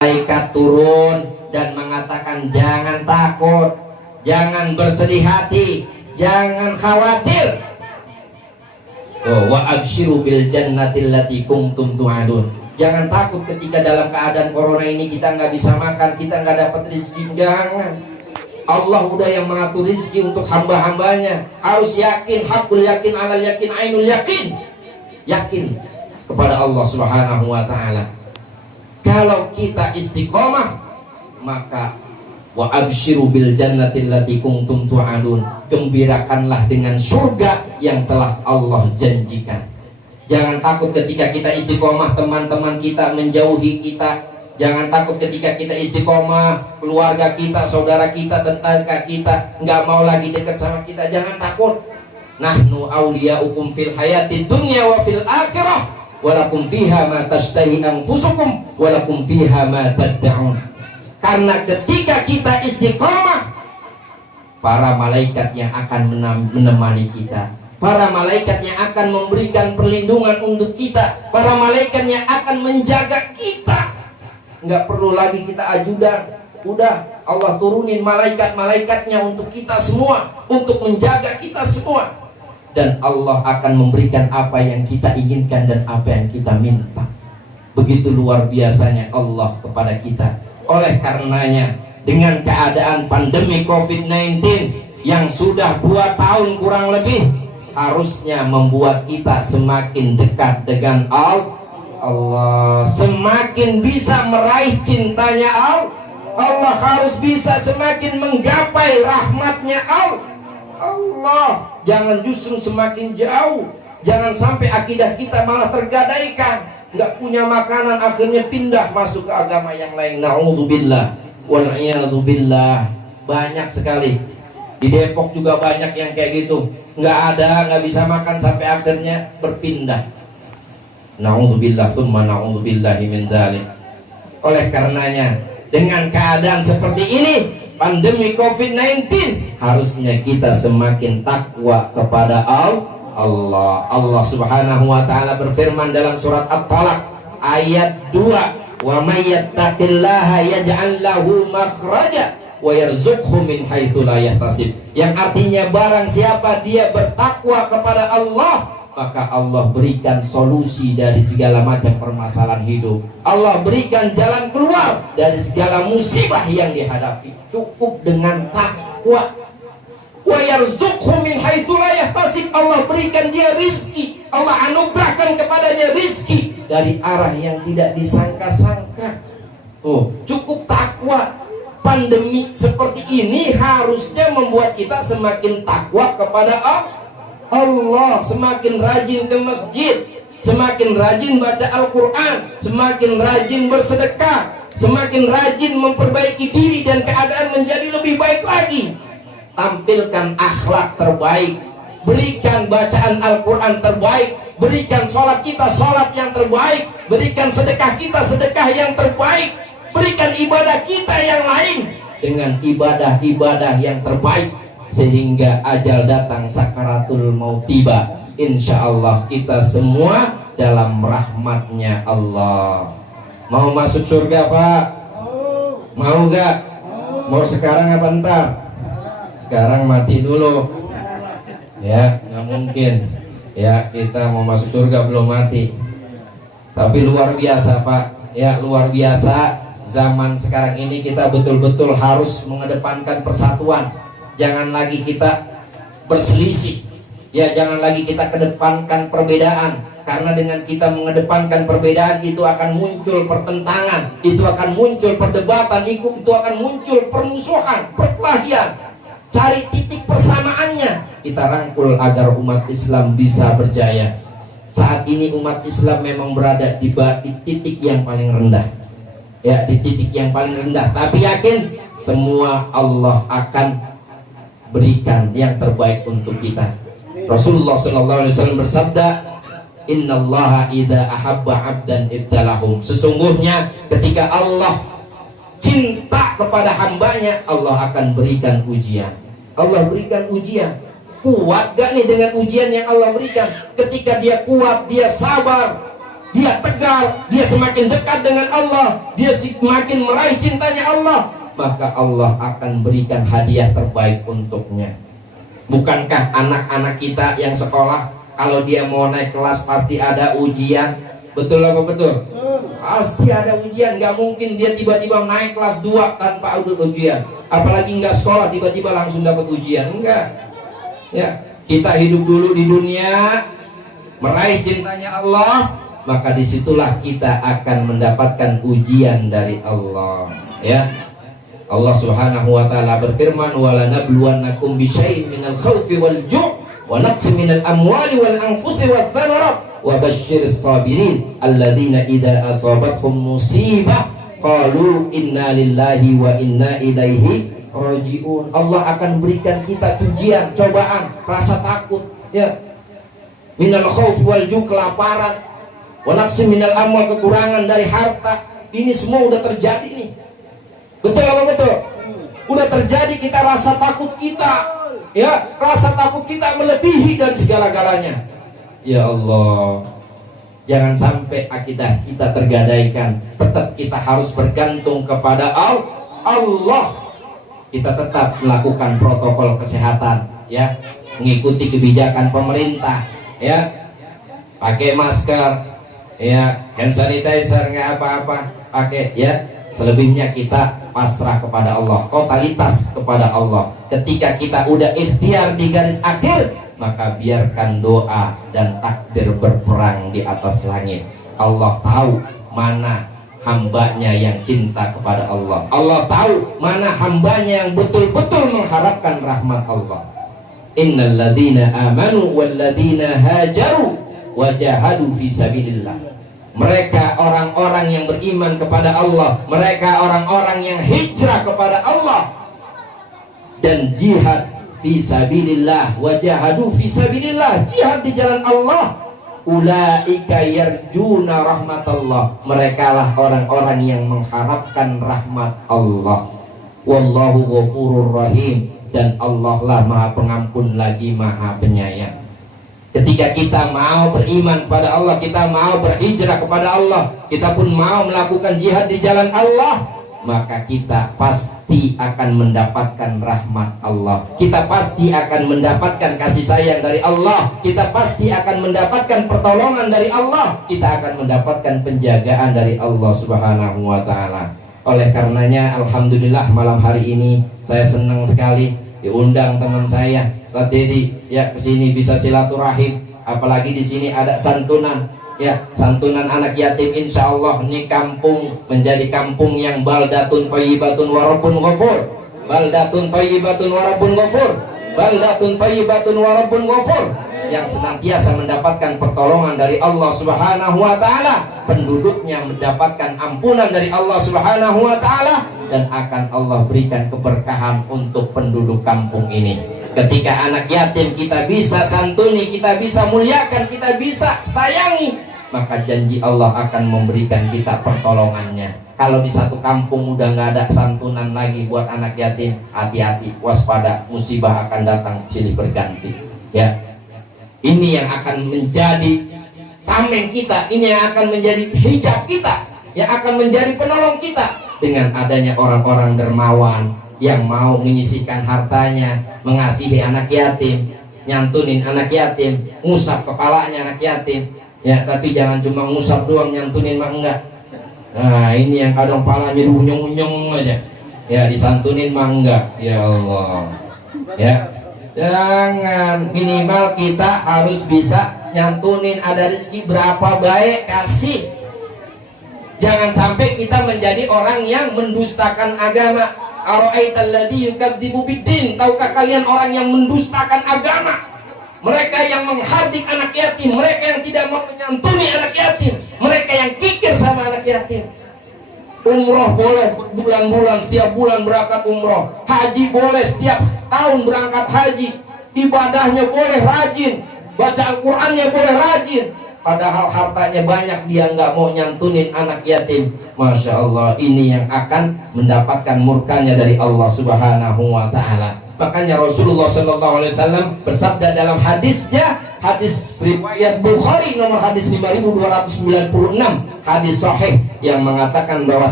malaikat turun dan mengatakan jangan takut, jangan bersedih hati, jangan khawatir. Wa absyiru bil jannati allati kuntum tu'adun. Jangan takut ketika dalam keadaan corona ini kita nggak bisa makan, kita nggak dapat rezeki. Jangan. Allah udah yang mengatur rezeki untuk hamba-hambanya. Harus yakin, hakul yakin, alal yakin, ainul yakin. Yakin kepada Allah Subhanahu wa ta'ala. Kalau kita istiqomah, maka wa absyiru bil jannati allati kuntum tu'adun. Gembirakanlah dengan surga yang telah Allah janjikan. Jangan takut ketika kita istiqomah, teman-teman kita menjauhi kita. Jangan takut ketika kita istiqomah, keluarga kita, saudara kita, tetangga kita nggak mau lagi dekat sama kita. Jangan takut. Nahnu awliyaukum fil hayati dunya wa fil akhirah. Walakum fiha ma tashtahi anfusukum walakum fiha ma tad'un. Karena ketika kita istiqomah, para malaikat yang akan menemani kita, para malaikat yang akan memberikan perlindungan untuk kita, para malaikat yang akan menjaga kita. Nggak perlu lagi kita ajudan. Udah Allah turunin malaikat-malaikatnya untuk kita semua, untuk menjaga kita semua. Dan Allah akan memberikan apa yang kita inginkan dan apa yang kita minta. Begitu luar biasanya Allah kepada kita. Oleh karenanya, dengan keadaan pandemi COVID-19 yang sudah 2 tahun kurang lebih, harusnya membuat kita semakin dekat dengan Allah, semakin bisa meraih cintanya Allah, harus bisa semakin menggapai rahmatnya Allah. Jangan justru semakin jauh. Jangan sampai akidah kita malah tergadaikan. Nggak punya makanan, akhirnya pindah masuk ke agama yang lain. Na'udzubillah wal'iyadzubillah. Banyak sekali. Di Depok juga banyak yang kayak gitu. Nggak bisa makan sampai akhirnya berpindah. Na'udzubillah tsumma na'udzubillahi min dzalik. Oleh karenanya, dengan keadaan seperti ini, pandemi COVID-19, harusnya kita semakin takwa kepada Allah. Allah Subhanahu wa ta'ala berfirman dalam surat At-Talaq ayat 2, wa may yattaqillaha yaj'al lahu makhraja wa yarzuqhu min haitsu la yahtasib. Yang artinya barang siapa dia bertakwa kepada Allah, maka Allah berikan solusi dari segala macam permasalahan hidup. Allah berikan jalan keluar dari segala musibah yang dihadapi. Cukup dengan takwa. Wa yarzuqhu min haitsu la yahtasib. Allah berikan dia rizki. Allah anugerahkan kepadanya rizki dari arah yang tidak disangka-sangka. Cukup takwa. Pandemi seperti ini harusnya membuat kita semakin takwa kepada Allah, semakin rajin ke masjid, semakin rajin baca Al-Quran, semakin rajin bersedekah, semakin rajin memperbaiki diri dan keadaan menjadi lebih baik lagi. Tampilkan akhlak terbaik, berikan bacaan Al-Quran terbaik, berikan sholat kita sholat yang terbaik, berikan sedekah kita sedekah yang terbaik, berikan ibadah kita yang lain dengan ibadah-ibadah yang terbaik. Sehingga ajal datang, sakaratul maut tiba, insya Allah kita semua dalam rahmatnya Allah. Mau masuk surga Pak? Mau gak? Mau sekarang apa ntar? Sekarang mati dulu. Ya nggak mungkin. Ya kita mau masuk surga belum mati. Tapi luar biasa Pak. Ya luar biasa. Zaman sekarang ini kita betul-betul harus mengedepankan persatuan. Jangan lagi kita berselisih. Ya jangan lagi kita kedepankan perbedaan. Karena dengan kita mengedepankan perbedaan, itu akan muncul pertentangan, itu akan muncul perdebatan, itu akan muncul permusuhan, perkelahian. Cari titik persamaannya, kita rangkul agar umat Islam bisa berjaya. Saat ini umat Islam memang berada di titik yang paling rendah. Ya di titik yang paling rendah. Tapi yakin semua Allah akan berikan yang terbaik untuk kita. Rasulullah SAW bersabda, Innallaha idza ahabba 'abdan ibtalahum. Sesungguhnya ketika Allah cinta kepada hambanya, Allah akan berikan ujian. Allah berikan ujian. Kuat gak nih dengan ujian yang Allah berikan? Ketika dia kuat, dia sabar, dia tegar, dia semakin dekat dengan Allah, dia semakin meraih cintanya Allah, maka Allah akan berikan hadiah terbaik untuknya. Bukankah anak-anak kita yang sekolah, kalau dia mau naik kelas pasti ada ujian? Betul apa betul? Pasti ada ujian. Gak mungkin dia tiba-tiba naik kelas 2 tanpa ada ujian. Apalagi nggak sekolah tiba-tiba langsung dapat ujian. Enggak. Ya, kita hidup dulu di dunia, meraih cintanya Allah, maka disitulah kita akan mendapatkan ujian dari Allah. Ya, Allah Subhanahu wa taala berfirman, "Walanabluwannakum bisyai'in minal khaufi wal ju' wa naqsin minal amwali wal anfusi wath thamarat wa basyyiris sabirin alladzina idza asabathum musibah qalu inna lillahi wa inna ilaihi raji'un." Allah akan berikan kita ujian, cobaan, rasa takut, ya. Minal khaufi wal ju', kelaparan, wa naqsin minal amwal, kekurangan dari harta. Ini semua udah terjadi nih. Betul apa betul? Udah terjadi, kita rasa takut kita, ya, rasa takut kita melebihi dari segala-galanya. Ya Allah, jangan sampai akidah kita tergadaikan. Tetap kita harus bergantung kepada Allah. Kita tetap melakukan protokol kesehatan, ya, mengikuti kebijakan pemerintah, ya, pakai masker, ya, hand sanitizer, nggak apa-apa, pakai, ya. Selebihnya kita pasrah kepada Allah, totalitas kepada Allah. Ketika kita udah ikhtiar di garis akhir, maka biarkan doa dan takdir berperang di atas langit. Allah tahu mana hambanya yang cinta kepada Allah. Allah tahu mana hambanya yang betul-betul mengharapkan rahmat Allah. Innal ladzina amanu wal ladzina hajaru wajahadu fi sabilillah. Mereka orang-orang yang beriman kepada Allah, mereka orang-orang yang hijrah kepada Allah dan jihad fi sabilillah, wajahadu fi sabilillah, jihad di jalan Allah. Ulaika yarjuna rahmatallah, mereka lah orang-orang yang mengharapkan rahmat Allah. Wallahu ghafurur rahim, dan Allah lah Maha Pengampun lagi Maha Penyayang. Ketika kita mau beriman kepada Allah, kita mau berhijrah kepada Allah, kita pun mau melakukan jihad di jalan Allah, maka kita pasti akan mendapatkan rahmat Allah. Kita pasti akan mendapatkan kasih sayang dari Allah. Kita pasti akan mendapatkan pertolongan dari Allah. Kita akan mendapatkan penjagaan dari Allah Subhanahu wa taala. Oleh karenanya, alhamdulillah malam hari ini saya senang sekali diundang teman saya Ustaz Dedi, ya, kesini bisa silaturahim, apalagi di sini ada santunan, ya, santunan anak yatim. Insya Allah ini kampung menjadi kampung yang baldatun thayyibatun wa rabbun ghafur, baldatun thayyibatun wa rabbun ghafur, baldatun thayyibatun wa rabbun ghafur, yang senantiasa mendapatkan pertolongan dari Allah Subhanahu wa taala, penduduknya mendapatkan ampunan dari Allah Subhanahu wa taala, dan akan Allah berikan keberkahan untuk penduduk kampung ini. Ketika anak yatim kita bisa santuni, kita bisa muliakan, kita bisa sayangi, maka janji Allah akan memberikan kita pertolongannya. Kalau di satu kampung udah nggak ada santunan lagi buat anak yatim, hati-hati, waspada, musibah akan datang silih berganti, ya. Ini yang akan menjadi tameng kita, ini yang akan menjadi hijab kita, yang akan menjadi penolong kita. Dengan adanya orang-orang dermawan yang mau menyisihkan hartanya, mengasihi anak yatim, nyantunin anak yatim, ngusap kepalanya anak yatim, ya, tapi jangan cuma ngusap doang, nyantunin mah enggak. Nah, ini yang kadang palanya unyong-unyong aja, ya, disantunin mah enggak. Ya Allah, ya, jangan. Minimal kita harus bisa nyantunin, ada rezeki berapa baik kasih. Jangan sampai kita menjadi orang yang mendustakan agama. Ara'aital ladzi yukadzibu biddin, tahukah kalian orang yang mendustakan agama? Mereka yang menghardik anak yatim, mereka yang tidak mau menyantuni anak yatim, mereka yang kikir sama anak yatim. Umroh boleh bulan-bulan, setiap bulan berangkat umroh. Haji boleh setiap tahun berangkat haji. Ibadahnya boleh rajin, baca Al-Qur'annya boleh rajin, padahal hartanya banyak, dia nggak mau nyantunin anak yatim. Masya Allah, ini yang akan mendapatkan murkanya dari Allah Subhanahu wa ta'ala. Makanya Rasulullah SAW bersabda dalam hadisnya, hadis riwayat Bukhari nomor hadis 5296, hadis sahih yang mengatakan bahwa